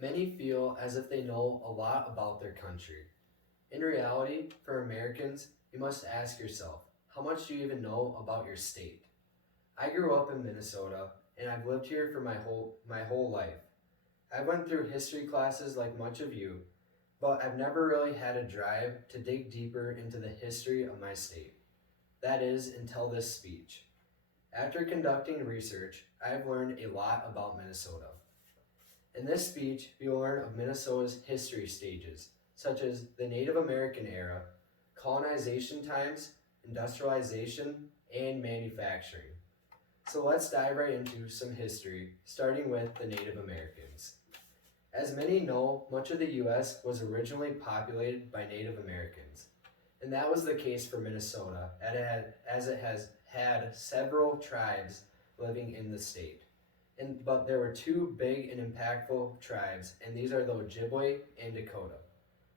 Many feel as if they know a lot about their country. In reality, for Americans, you must ask yourself, how much do you even know about your state? I grew up in Minnesota and I've lived here for my whole life. I went through history classes like much of you, but I've never really had a drive to dig deeper into the history of my state. That is, until this speech. After conducting research, I have learned a lot about Minnesota. In this speech, we will learn of Minnesota's history stages, such as the Native American era, colonization times, industrialization, and manufacturing. So let's dive right into some history, starting with the Native Americans. As many know, much of the US was originally populated by Native Americans, and that was the case for Minnesota, as it has had several tribes living in the state. But there were two big and impactful tribes, and these are the Ojibwe and Dakota.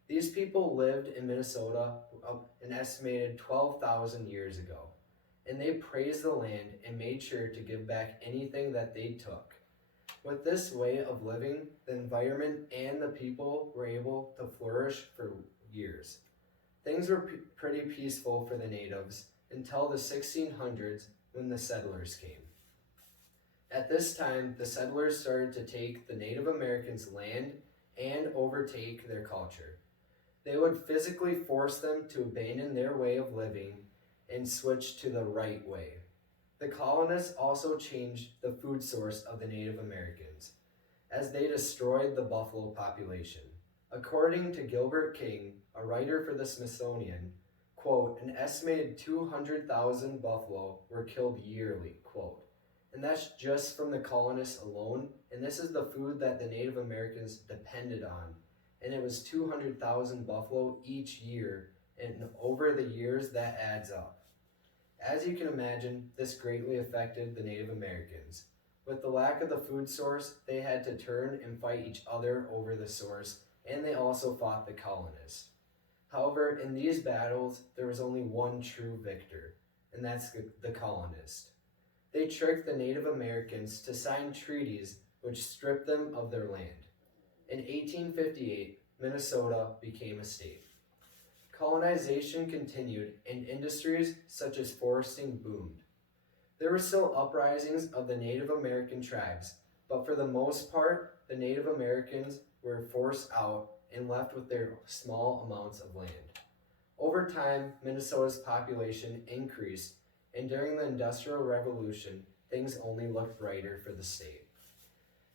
These people lived in Minnesota an estimated 12,000 years ago, and they praised the land and made sure to give back anything that they took. With this way of living, the environment and the people were able to flourish for years. Things were pretty peaceful for the natives until the 1600s when the settlers came. At this time, the settlers started to take the Native Americans' land and overtake their culture. They would physically force them to abandon their way of living and switch to the right way. The colonists also changed the food source of the Native Americans, as they destroyed the buffalo population. According to Gilbert King, a writer for the Smithsonian, quote, an estimated 200,000 buffalo were killed yearly, quote. And that's just from the colonists alone, and this is the food that the Native Americans depended on. And it was 200,000 buffalo each year, and over the years that adds up. As you can imagine, this greatly affected the Native Americans. With the lack of the food source, they had to turn and fight each other over the source, and they also fought the colonists. However, in these battles, there was only one true victor, and that's the colonist. They tricked the Native Americans to sign treaties which stripped them of their land. In 1858, Minnesota became a state. Colonization continued, and industries such as foresting boomed. There were still uprisings of the Native American tribes, but for the most part, the Native Americans were forced out and left with their small amounts of land. Over time, Minnesota's population increased, and during the Industrial Revolution, things only looked brighter for the state.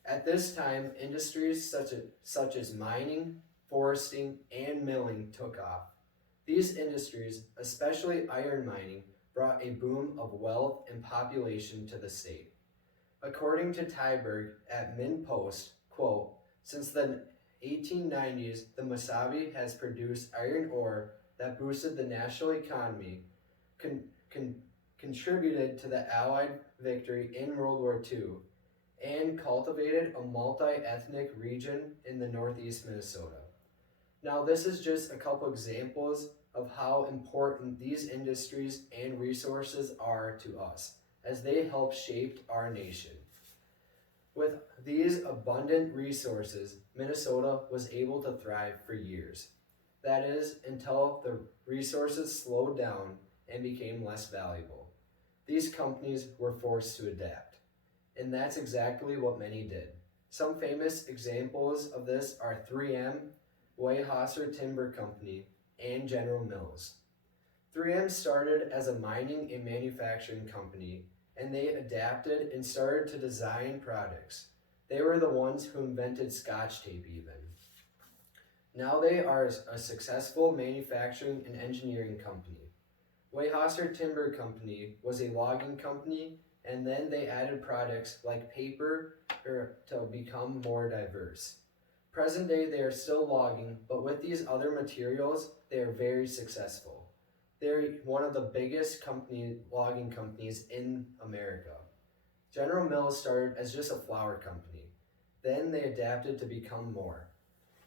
At this time, industries such as mining, foresting, and milling took off. These industries, especially iron mining, brought a boom of wealth and population to the state. According to Tyberg at MinnPost, quote, since the 1890s, the Mesabi has produced iron ore that boosted the national economy, contributed to the Allied victory in World War II, and cultivated a multi-ethnic region in the northeast Minnesota. Now, this is just a couple examples of how important these industries and resources are to us, as they help shape our nation. With these abundant resources, Minnesota was able to thrive for years. That is, until the resources slowed down and became less valuable. These companies were forced to adapt. And that's exactly what many did. Some famous examples of this are 3M, Weyerhaeuser Timber Company, and General Mills. 3M started as a mining and manufacturing company, and they adapted and started to design products. They were the ones who invented Scotch tape even. Now they are a successful manufacturing and engineering company. Weyerhaeuser Timber Company was a logging company, and then they added products like paper to become more diverse. Present day, they are still logging, but with these other materials, they are very successful. They're one of the biggest logging companies in America. General Mills started as just a flour company. Then they adapted to become more.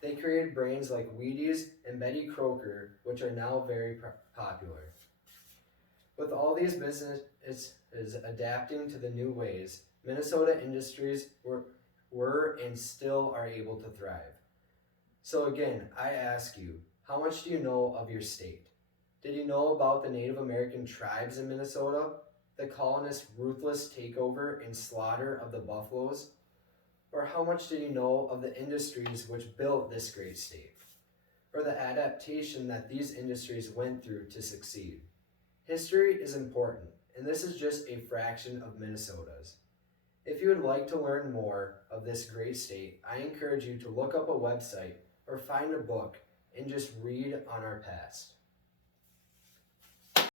They created brands like Wheaties and Betty Crocker, which are now very popular. With all these businesses adapting to the new ways, Minnesota industries were and still are able to thrive. So again, I ask you, how much do you know of your state? Did you know about the Native American tribes in Minnesota? The colonists' ruthless takeover and slaughter of the buffaloes? Or how much did you know of the industries which built this great state? Or the adaptation that these industries went through to succeed? History is important, and this is just a fraction of Minnesota's. If you would like to learn more of this great state, I encourage you to look up a website or find a book and just read on our past.